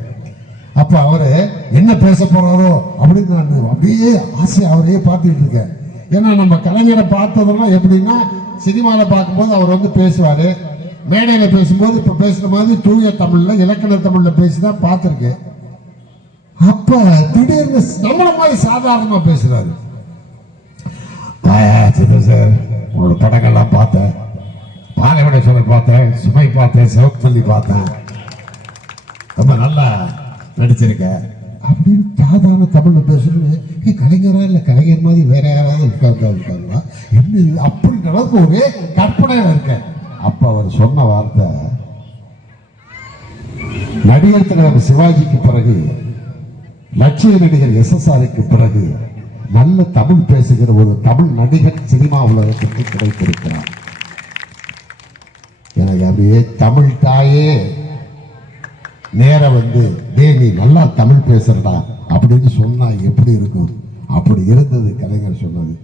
அப்ப அவரு என்ன பேச போறாரோ அப்படின்னு நான் அப்படியே ஆசை அவரையே பார்த்துட்டு இருக்கேன். ஏன்னா நம்ம கலைஞரை பார்த்ததெல்லாம் எப்படின்னா, சினிமாவில் பார்க்கும்போது அவர் வந்து பேசுவாரு, மேடையில பேசும்போது இப்ப பேசுற மாதிரி தூய தமிழ்ல இலக்கண தமிழ்ல பேசிதான் பார்த்திருக்கேன். அப்ப திடீர்னு நம்மள மாதிரி சாதாரணமா பேசுறாரு. சார், உங்களோட படங்கள்லாம் பார்த்தேன், பாலைவனேஸ்வரர் பார்த்தேன், சுமை பார்த்தேன், சிவப்பள்ளி பார்த்தேன், ரொம்ப நல்லா நடிச்சிருக்க அப்படின்னு சாதாரண தமிழ்ல பேசுறது. கலைஞரா இல்ல கலைஞர் மாதிரி வேற யாராவது இருக்காங்களா என்ன அப்படின்ற அளவுக்கு ஒரே கற்பனையில இருக்க. அப்ப அவர் சொன்ன வார்த்தை, நடிகர் தலைவர் சிவாஜிக்கு பிறகு, லட்சிய நடிகர் SSRக்கு பிறகு நல்ல தமிழ் பேசுகிற ஒரு தமிழ் நடிகர் சினிமா உலகத்திற்கு கிடைத்திருக்கிறார். எனக்கு அப்படியே தமிழ் தாயே நேர வந்து, டே நீ நல்லா தமிழ் பேசுறடா அப்படின்னு சொன்னா எப்படி இருக்கும்? அப்படி இருந்தது கலைஞர் சொன்னது.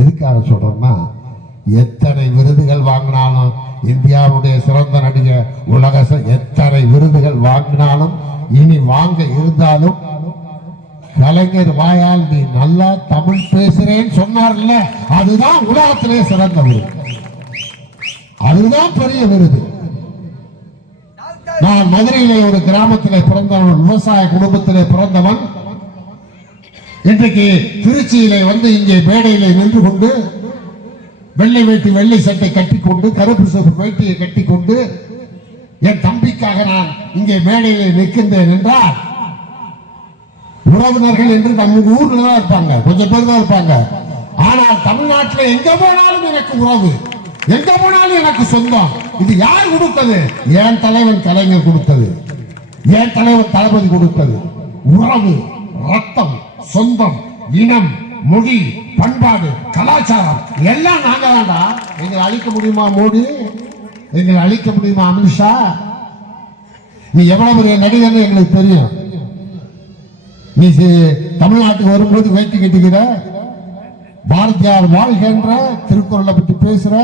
எதுக்காக சொல்றேன்னா, எத்தனை விருதுகள் வாங்கினாலும், இந்தியாவுடைய சிறந்த நடிகர், உலக எத்தனை விருதுகள் வாங்கினாலும், இனி வாங்க இருந்தாலும், கலைஞர் வாயால் நீ நல்லா தமிழ் பேசுறேன்னு சொன்னார்ல, அதுதான் உலகத்திலே சிறந்த விருது, அதுதான் பெரிய விருது. நான் மதுரையிலே ஒரு கிராமத்திலே பிறந்தவன், விவசாய குடும்பத்திலே பிறந்தவன். இன்றைக்கு திருச்சியிலே வந்து இங்கே மேடையிலே நின்று கொண்டு வெள்ளை வேட்டி வெள்ளை சட்டை கட்டிக்கொண்டு கருப்பு சிவப்பு வேட்டியை கட்டிக்கொண்டு என் தம்பிக்காக நான் இங்கே மேடையிலே நிற்கின்றேன் என்றால், உறவினர்கள் என்று நம்ம ஊர்ல தான் இருப்பாங்க, கொஞ்சம் பேர் தான் இருப்பாங்க. ஆனால் தமிழ்நாட்டில் எங்க போனாலும் எனக்கு உறவு, எங்க போனாலும் எனக்கு சொந்தம். இது யார் கொடுத்தது? என் தலைவன் கலைஞர் கொடுத்தது, என் தலைவன் தளபதி கொடுத்தது. உறவு, ரத்தம், சொந்தம், இனம், மொழி, பண்பாடு, கலாச்சாரம் எல்லாம் நாங்க தான்டா. எங்களை அழிக்க முடியுமா மோடி? எங்களை அழிக்க முடியுமா அமித்ஷா? நீ எவ்வளவு பெரிய நடிகர்னு எங்களுக்கு தெரியும். நீ தமிழ்நாட்டுக்கு வரும்போது வேட்டி கட்டிக்கிற, பாரதியார் வாழ்கின்ற திருக்குறளை பத்தி பேசுற.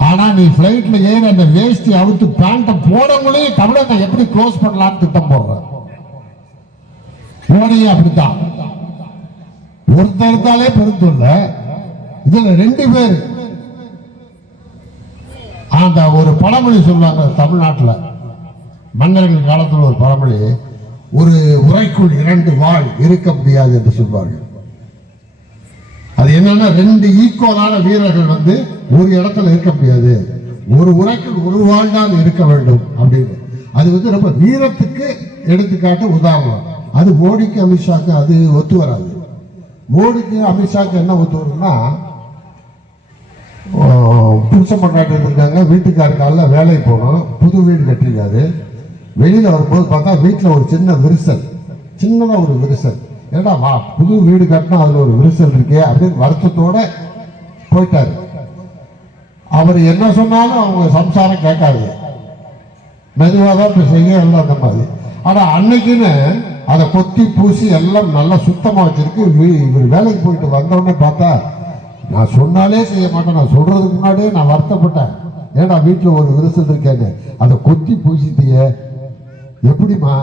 ஆனா நீ பிளைட்ல ஏறி அந்த வேஷ்டி அவுத்து பேண்ட போட முடியும், தமிழக எப்படி க்ளோஸ் பண்ணலாம்னு திட்டம் போடுற. மோடியும் அப்படித்தான். ஒருத்தர் இருந்தாலே பெருந்துள்ள, இதுல 2 பேர். அந்த ஒரு பழமொழி சொல்லுவாங்க தமிழ்நாட்டுல, மன்னர்கள் காலத்தில் ஒரு பழமொழி, ஒரு உரைக்குள் 2 வாள் இருக்க முடியாது என்று சொல்வார்கள். அது என்னன்னா, 2 ஈக்குவலான வீரர்கள் வந்து ஒரு இடத்துல இருக்க முடியாது, ஒரு உரைக்குள் ஒரு வாள் தான் இருக்க வேண்டும் அப்படின்னு. அது வந்து ரொம்ப வீரத்துக்கு எடுத்துக்காட்டு உதாரணம். அது மோடிக்கு அமித்ஷாக்கு அது ஒத்து வராது. மோடிக்கு அமித்ஷாக்கு என்ன ஒத்து வரும்னா, புருஷன் பொண்டாட்டி இருக்காங்க, வீட்டுக்காரருக்கால வேலைக்கு போகணும், புது வீடு கட்டிருக்காரு. வெளியில வரும்போது பார்த்தா வீட்டில் ஒரு சின்ன விரிசல், சின்னதா ஒரு விரிசல். ஏடா வா, புது வீடு கட்டினா அதுல ஒரு விரிசல் இருக்கே அப்படின்னு வருத்தத்தோட போயிட்டாரு. அவர் என்ன சொன்னாலும் அவங்க சம்சாரம் கேட்காது, மெதுவாதான் செய்ய எல்லாம் அந்த மாதிரி. ஆனா அன்னைக்குன்னு அதை கொத்தி பூசி எல்லாம் நல்லா சுத்தமா வச்சிருக்கு. இவர் வேலைக்கு போயிட்டு வந்தோடனே பார்த்தா, நான் சொன்னாலே செய்ய மாட்டேன், நான் சொல்றதுக்கு முன்னாடியே நான் வருத்தப்பட்டேன், ஏன்னா வீட்டுல ஒரு விரிசல் இருக்கேன்னு. அதை கொத்தி பூசிட்டிய எப்படிமா?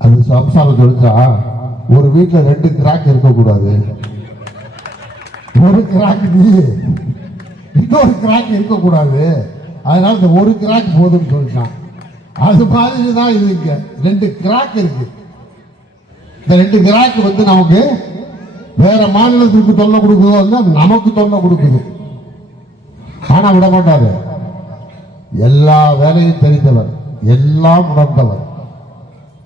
அது சம்சாரம் சொல்லிச்சா, ஒரு வீட்டுல 2 கிராக் இருக்கக்கூடாது. ஒரு கிராக் நீ, இன்னொரு கிராக் இருக்கக்கூடாது. அதனால இந்த ஒரு கிராக் போதும்னு சொல்லிட்டான். அது மாதிரி தான் இது. இங்க 2 கிராக் இருக்கு. இந்த 2 கிராக் வந்து நமக்கு வேற மாநிலத்துக்கு தொல்லை கொடுக்குதோ நமக்கு தொல்லை கொடுக்குது. ஆனா விட மாட்டாரு. எல்லா வேலையும் தெரிந்தவர், எல்லாம் உணர்ந்தவர்,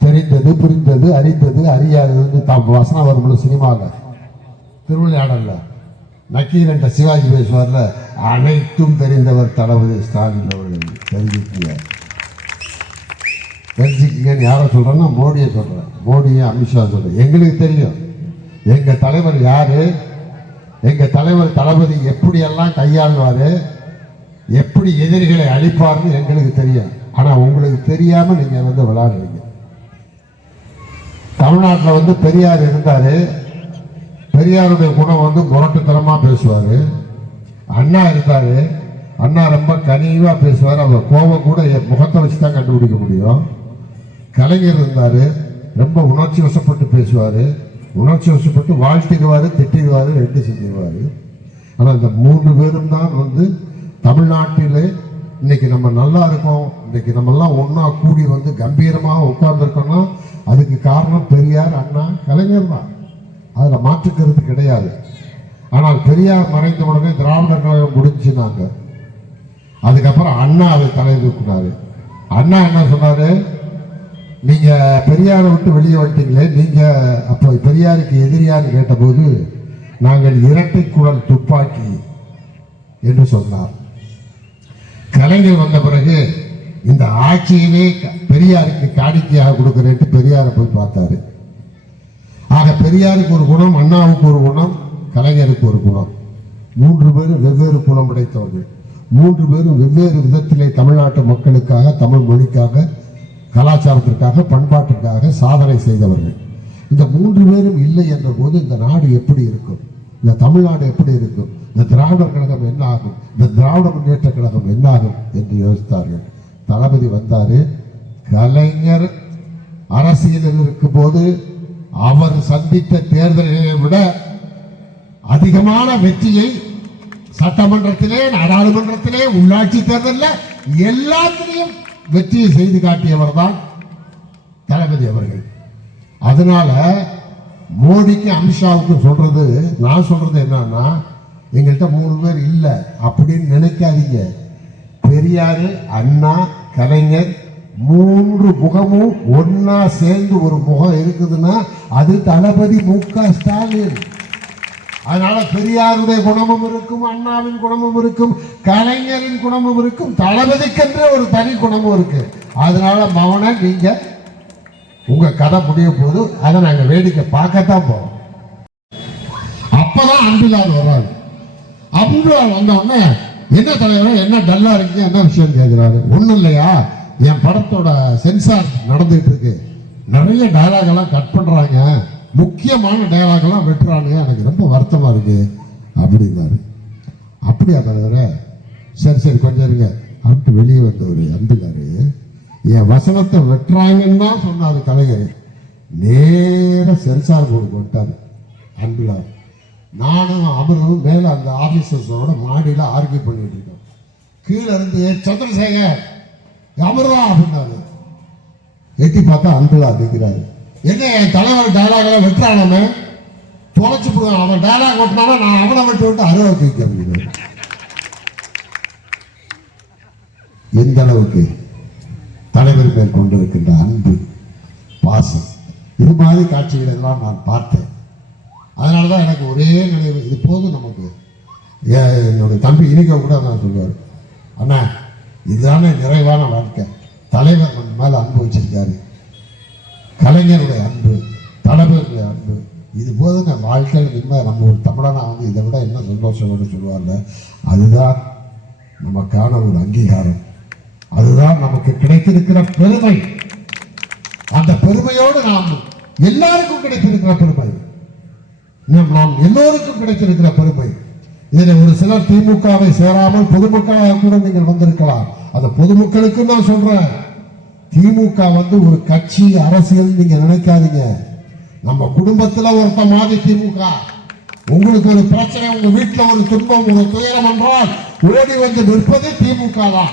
தெரிந்தது புரிந்தது அறிந்தது அறியாதது தாம் வசனம் வரும்ல சினிமாவில், திருவிளையாடல்ல நக்கீரன் சிவாஜி பேசுவார்ல, அனைத்தும் தெரிந்தவர் தளபதி ஸ்டாலின் அவர்கள். தெரிஞ்சுக்கங்கன்னு யாரை சொல்றேன்னா மோடியை சொல்றேன். மோடியை அமித்ஷா சொல்றேன். எங்களுக்கு தெரியும் எங்க தலைவர் யாரு, எங்க தலைவர் தளபதி எப்படியெல்லாம் கையாளுவாரு, எப்படி எதிரிகளை அழிப்பார்னு எங்களுக்கு தெரியும். ஆனா உங்களுக்கு தெரியாம நீங்க வந்து விளையாடுறீங்க. தமிழ்நாட்டில் வந்து பெரியார் இருந்தாரு. பெரியாருடைய குணம் வந்து முரட்டுத்தனமா பேசுவாரு. அண்ணா இருந்தாரு. அண்ணா ரொம்ப கனிவா பேசுவார். அவர் கோபம் கூட முகத்தை வச்சு தான் கண்டுபிடிக்க முடியும். கலைஞர் இருந்தாரு. ரொம்ப உணர்ச்சி வசப்பட்டு பேசுவாரு. உணர்ச்சி வசப்பட்டு வாழ்த்திடுவாரு, திட்டிடுவாரு, ரெண்டு செஞ்சிருவாரு. ஆனால் இந்த 3 பேரும் தான் வந்து தமிழ்நாட்டிலே இன்னைக்கு நம்ம நல்லா இருக்கோம், இன்னைக்கு நம்ம எல்லாம் ஒன்னா கூடி வந்து கம்பீரமாக உட்கார்ந்துருக்கோம்னா அதுக்கு காரணம் பெரியார், அண்ணா, கலைஞர் தான். அதில் மாற்றுக்கிறது கிடையாது. ஆனால் பெரியார் மறைந்த உடனே திராவிடர் கழகம் முடிஞ்சுனாங்க. அதுக்கப்புறம் அண்ணா அதை தலை தூக்கினாரு. அண்ணா என்ன சொன்னாரு, நீங்க பெரியாரை விட்டு வெளியே வந்துட்டீங்களே, நீங்க அப்போ பெரியாருக்கு எதிரியான்னு கேட்டபோது நாங்கள் இரட்டை குழல் துப்பாக்கி என்று சொன்னார். கலைஞர் வந்த பிறகு இந்த ஆட்சியவே பெரியாருக்கு காணிக்கையாக கொடுக்கிறேன்ட்டு பெரியாரை போய் பார்த்தாரு. ஆக பெரியாருக்கு ஒரு குணம், அண்ணாவுக்கு ஒரு குணம், கலைஞருக்கு ஒரு குணம். 3 பேரும் வெவ்வேறு குணம் படைத்தவர்கள். 3 பேரும் வெவ்வேறு விதத்திலே தமிழ்நாட்டு மக்களுக்காக, தமிழ் மொழிக்காக, கலாச்சாரத்திற்காக, பண்பாட்டிற்காக சாதனை செய்தவர்கள். இந்த 3 பேரும் இல்லை என்ற போது இந்த நாடு எப்படி இருக்கும், இந்த தமிழ்நாடு எப்படி இருக்கும், இந்த திராவிடர் கழகம் என்ன ஆகும், இந்த திராவிட முன்னேற்ற கழகம் என்ன ஆகும் என்று யோசித்தார்கள். தளபதி வந்தாரு. கலைஞர் அரசியலில் இருக்கும் போது அவர் சந்தித்த தேர்தல்களை விட அதிகமான வெற்றியை சட்டமன்றத்திலே, நாடாளுமன்றத்திலே, உள்ளாட்சி தேர்தலில் எல்லாத்திலையும் வெற்றியை செய்து காட்டியவர் தான் தளபதி அவர்கள். அதனால மோடிக்கு அமித்ஷாவுக்கு சொல்றது, நான் சொல்றது என்னன்னா, எங்கள்கிட்ட 3 பேர் இல்லை அப்படின்னு நினைக்காதீங்க. பெரியாரு, அண்ணா, கலைஞர் 3 முகமும் ஒன்னா சேர்ந்து ஒரு முகம் இருக்குதுன்னா அது தளபதி மு.க. ஸ்டாலின். அதனால பெரியாருடைய குணமும் இருக்கும், அண்ணாவின் குணமும் இருக்கும், கலைஞரின் குணமும் இருக்கும், தளபதிக்கென்று ஒரு தனி குணமும் இருக்கு. அதனால மவனை நீங்க உங்க கதை முடிய போது அதை நாங்க வேடிக்கை பார்க்கத்தான் போறோம். அப்பதான் அன்பிலால் வர்றாரு. அன்பிலால் வந்த உடனே என்ன தலைவர், என்ன டல்லா இருக்கீங்க, என்ன விஷயம் கேட்கிறாரு. ஒண்ணும் இல்லையா, என் படத்தோட சென்சார் நடந்துட்டு இருக்கு, நிறைய டயலாக் எல்லாம் கட் பண்றாங்க, முக்கியமான டயலாக் எல்லாம் வெட்டுறானுங்க, எனக்கு ரொம்ப வருத்தமா இருக்கு அப்படின்னாரு. அப்படியா தலைவர, சரி சரி கொஞ்சம் இருங்க அப்படின்ட்டு வெளியே வந்தவர் அன்பிலாரு. என் வசனத்தை வெட்டுறாங்கன்னு தான் சொன்னாரு கலைஞர். நேர சென்சார் போர்டு கொண்டாரு அன்பிலார். நானும் அவரும் மேல அந்த ஆபீசர்ஸோட மாடியில ஆர்கியூ பண்ணிட்டு இருக்கோம். கீழே இருந்து சந்திரசேகர் அமர்வா அப்படின்னாரு. எட்டி பார்த்தா அன்பிலார் நிற்கிறாரு. என்ன என் தலைவர் டயலாக் வெட்டுறானே, தொலைச்சு போடுவான், அவன் டயலாக் வெட்டினாலும் நான் அவனை வெட்டு விட்டு அறுவை தூக்கி அப்படிங்கிறாரு. எந்த அளவுக்கு தலைவர் மேல் கொண்டிருக்கின்ற அன்பு, பாசம், இது மாதிரி காட்சிகள் எல்லாம் நான் பார்த்தேன். அதனாலதான் எனக்கு ஒரே நினைவு, இது போதும் நமக்கு. என்னுடைய தம்பி இனிக்க கூட நான் சொல்லுவார், அண்ணா இதுதானே நிறைவான வாழ்க்கை, தலைவர் நம்ம மேல அன்பு வச்சிருக்காரு, கலைஞருடைய அன்பு, தலைவருடைய அன்பு, இது போதுங்க வாழ்க்கையில் நிம்மதி. நம்ம ஒரு தமிழனா வந்து இதை விட என்ன சந்தோஷம்னு சொல்லுவாங்க. அதுதான் நமக்கான ஒரு அங்கீகாரம், அதுதான் நமக்கு கிடைத்திருக்கிற பெருமை. அந்த பெருமையோடு நாம் எல்லாருக்கும் கிடைத்திருக்கிற பெருமை, நாம் எல்லோருக்கும் கிடைத்திருக்கிற பெருமை. இதில் ஒரு சிலர் திமுகவை சேராமல் பொதுமக்களாக கூட நீங்கள் வந்திருக்கலாம். அந்த பொதுமக்களுக்கு நான் சொல்றேன், திமுக வந்து ஒரு கட்சி அரசியல் நீங்க நினைக்காதீங்க. நம்ம குடும்பத்துல ஒருத்த மாதிரி திமுக. உங்களுக்கு ஒரு பிரச்சனை, உங்க வீட்டுல ஒரு துன்பம், ஒரு துயரம் என்றால் ஓடி வந்து நிற்பது திமுக தான்.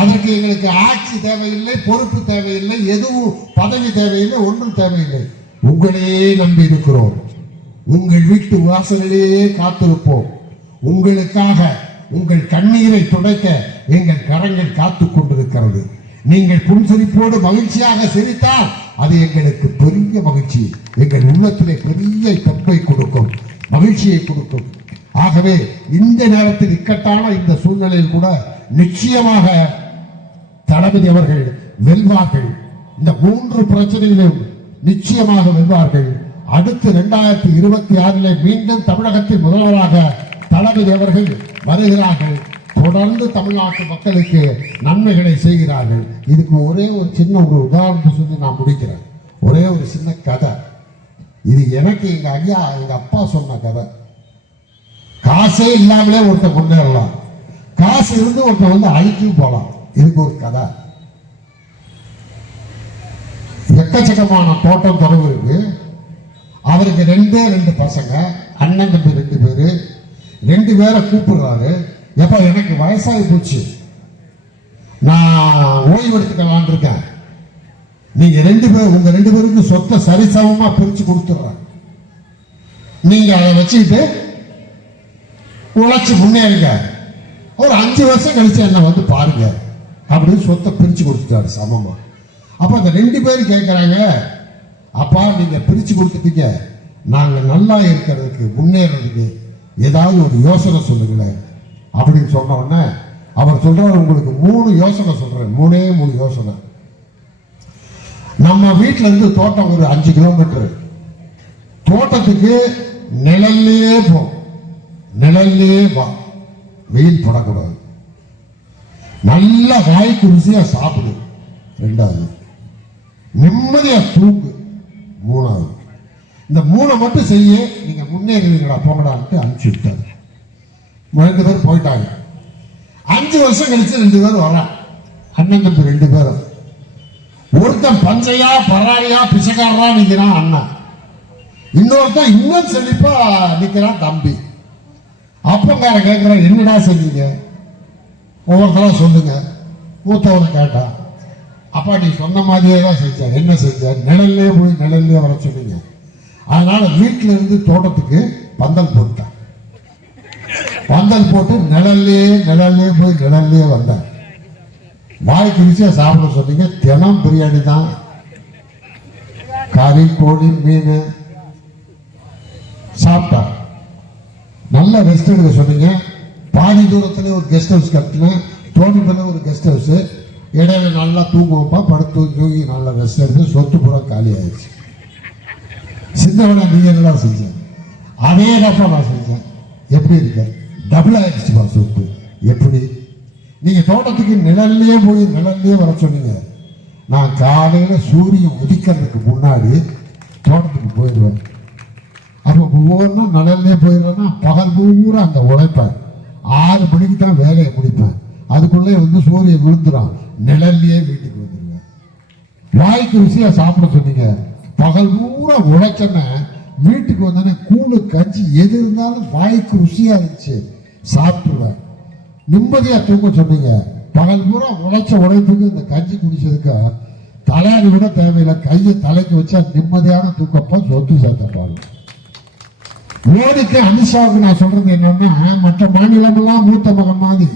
அதற்கு எங்களுக்கு ஆட்சி தேவையில்லை, பொறுப்பு தேவையில்லை, எதுவும் பதவி தேவையில்லை, ஒன்றும் தேவையில்லை. உங்களையே நம்பி இருக்கிறோம். உங்கள் வீட்டு வாசலிலேயே காத்திருப்போம். உங்களுக்காக உங்கள் கண்ணீரை துடைக்க எங்கள் கரங்கள் காத்துக் கொண்டிருக்கிறது. நீங்கள் புன்சிரிப்போடு மகிழ்ச்சியாக சிரித்தால் அது எங்களுக்கு பெரிய மகிழ்ச்சி, எங்கள் உள்ளத்திலே பெரிய தொப்பை கொடுக்கும், மகிழ்ச்சியை கொடுக்கும். ஆகவே இந்த நேரத்தில் இக்கட்டான இந்த சூழ்நிலையில் கூட நிச்சயமாக தளபதி அவர்கள் வெல்வார்கள். இந்த 3 பிரச்சனையிலும் நிச்சயமாக வெல்வார்கள். அடுத்து 2026 மீண்டும் தமிழகத்தின் முதல்வராக தளபதி அவர்கள் வருகிறார்கள். தொடர்ந்து தமிழ்நாட்டு மக்களுக்கு நன்மைகளை செய்கிறார்கள். இதுக்கு ஒரே ஒரு சின்ன ஒரு உதாரணத்தை சொல்லி நான் முடிக்கிறேன். ஒரே ஒரு சின்ன கதை. இது எனக்கு எங்க ஐயா எங்க அப்பா சொன்ன கதை. காசே இல்லாமலே ஒருத்தர் முன்னேறலாம், காசு இருந்து ஒருத்தர் வந்து அழிச்சும் போகலாம். இதுக்கு ஒரு கதை. எக்கச்சக்கமான தோட்டம் தொடர்பு இருக்கு. அவருக்கு 2 பசங்க, அண்ணன் தம்பி 2 பேரு. 2 பேரை கூப்பிடுறாரு. எப்ப எனக்கு வயசாகி போச்சு, நான் ஓய்வு எடுத்துக்கலான் இருக்கேன், நீங்க 2 பேர் உங்க 2 பேருக்கு சொத்தை சரிசமமா பிரிச்சு கொடுத்துட்றேன், நீங்க அதை வச்சுக்கிட்டு உழைச்சு முன்னேறுங்க, ஒரு 5 வருஷம் கழிச்சு என்ன வந்து பாருங்க அப்படின்னு சொத்தை பிரிச்சு கொடுத்துட்டாரு சமமா. அப்ப அந்த 2 பேரும் கேட்கிறாங்க, அப்பா நீங்க பிரிச்சு கொடுத்துட்டீங்க, நாங்க நல்லா இருக்கிறதுக்கு முன்னேறதுக்கு ஏதாவது ஒரு யோசனை சொல்லுங்களேன் அப்படின்னு சொன்ன உடனே அவர் சொல்றாரு, உங்களுக்கு 3 யோசனை சொல்றேன், 3 யோசனை. நம்ம வீட்டுல இருந்து தோட்டம் ஒரு 5 கிலோமீட்டர், தோட்டத்துக்கு நிழல்லையே போ, நிழல்லையே வா, வெயில் படக்கூடாது, நல்ல வாய்க்கு ருசியா சாப்பிடு, 2வது நிம்மதியா தூங்கு, 3வது. இந்த 3 மட்டும் செய்ய நீங்க முன்னேறுவீங்களா போங்கடான்ட்டு அனுப்பிச்சு விட்டாரு. 2 பேர் போயிட்டாங்க. 5 வருஷம் கழிச்சு 2 பேர் வர, அண்ணன் தம்பி 2 பேரும். ஒருத்தன் பஞ்சையா பராரியா பிச்சைக்காரரா நிக்கிறான் அண்ணன், இன்னொருத்தன் இன்னும் செழிப்பா நிக்கிறான் தம்பி. அப்பங்கார கேட்கிறான், என்னடா செஞ்சீங்க ஒவ்வொருத்தரா சொல்லுங்க. மூத்தவனை கேட்டா, அப்பா நீ சொன்ன மாதிரியே தான் செஞ்சேன். என்ன செஞ்ச? நிழல்லே போய் நிழல்லே வர சொன்னீங்க, அதனால வீட்டில இருந்து தோட்டத்துக்கு பந்தல் போட்டேன், பந்தல் போட்டு நிழல்லே போய் நிழல்லே வந்தேன். வாய்க்கு ருசியா சாப்பிட சொன்னீங்க, தினம் பிரியாணி தான், கறி கோழி மீன் சாப்பிட்டா. நல்ல ரெஸ்ட் எடுக்க சொன்னீங்க, பாதி தூரத்துல ஒரு கெஸ்ட் ஹவுஸ் கட்டினேன், தோட்டத்துல ஒரு கெஸ்ட் ஹவுஸ், இடையில நல்லா தூங்குவோம்ப்பா, படுத்து தூங்கி நல்லா ரெஸ்ட் எடுத்து சொத்து பூரா காலி ஆயிடுச்சு. சின்னவனை நீங்க எல்லாம் செஞ்சேன், அதே தான் நான் செஞ்சேன். எப்படி இருக்க? டபுள் ஆயிடுச்சுப்பா சொத்து. எப்படி? நீங்க தோட்டத்துக்கு நிழல்லே போய் நிழல்லே வர சொன்னீங்க, நான் காலையில சூரியன் உதிக்கிறதுக்கு முன்னாடி தோட்டத்துக்கு போயிடுவேன். அப்போ ஒவ்வொன்றும் நிழல்லே போயிடுறேன்னா பகல் பூரா அங்கே உழைப்பேன், 6 மணிக்கு தான் வேலையை முடிப்பேன், அதுக்குள்ளே வந்து சூரியன் விழுந்துடும், நிழல்லையே வீட்டுக்கு வந்துடுவேன். வாய்க்கு ருசியா சாப்பிட சொன்னீங்க, பகல் பூரா உழைச்சன வீட்டுக்கு வந்தோடனே கூழு கஞ்சி எது இருந்தாலும் வாய்க்கு ருசியா இருந்துச்சு சாப்பிட்டுருவேன். நிம்மதியா தூங்க சொன்னீங்க, பகல் பூரா உழைச்ச உழைப்புக்கு இந்த கஞ்சி குடிச்சதுக்கு தலையாரி கூட தேவையில்லை, கையை தலைக்கு வச்சா நிம்மதியான தூக்கப்பா சொத்து சேர்த்தப்பாரு. மோடிக்கு அமித்ஷாவுக்கு நான் சொல்றது என்னன்னா, மற்ற மாநிலமெல்லாம் மூத்த மகன் மாதிரி,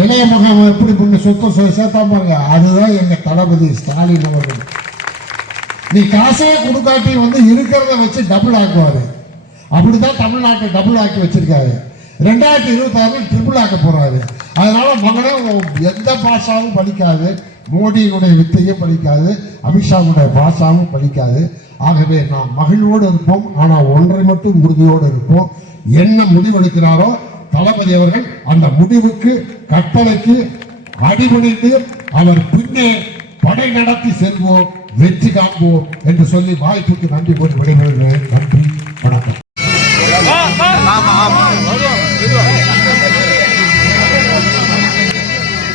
இளைய மகன் எப்படி பண்ண சொத்தை சேர்த்தா பாருங்க, அதுதான் எங்க தளபதி ஸ்டாலின் அவர்கள். நீ காசே கொடுக்காட்டி வந்து இருக்கிறத வச்சு டபுள் ஆக்குவாரு, அப்படிதான் தமிழ்நாட்டை டபுள் ஆக்கி வச்சிருக்காரு. 2026 ட்ரிபிள் ஆக்க போறாரு. அதனால மகனே எந்த பாஷாவும் படிக்காது, மோடியினுடைய வித்தையும் படிக்காது, அமித்ஷாவுடைய பாஷாவும் படிக்காது. ஆகவே நாம் மகிழ்வோடு இருப்போம், ஆனால் ஒன்றை மட்டும் உறுதியோடு இருப்போம். என்ன முடிவெடுக்கிறாரோ தளபதி அவர்கள் அந்த முடிவுக்கு கட்டளைக்கு அடிபணிந்து அவர் பின்னே படை நடத்தி செல்வோம், வெற்றி காண்போம் என்று சொல்லி வாய்ப்புக்கு நன்றி கூறி விடைபெறுகிறேன். நன்றி, வணக்கம்.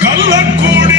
கள்ளக்கூடி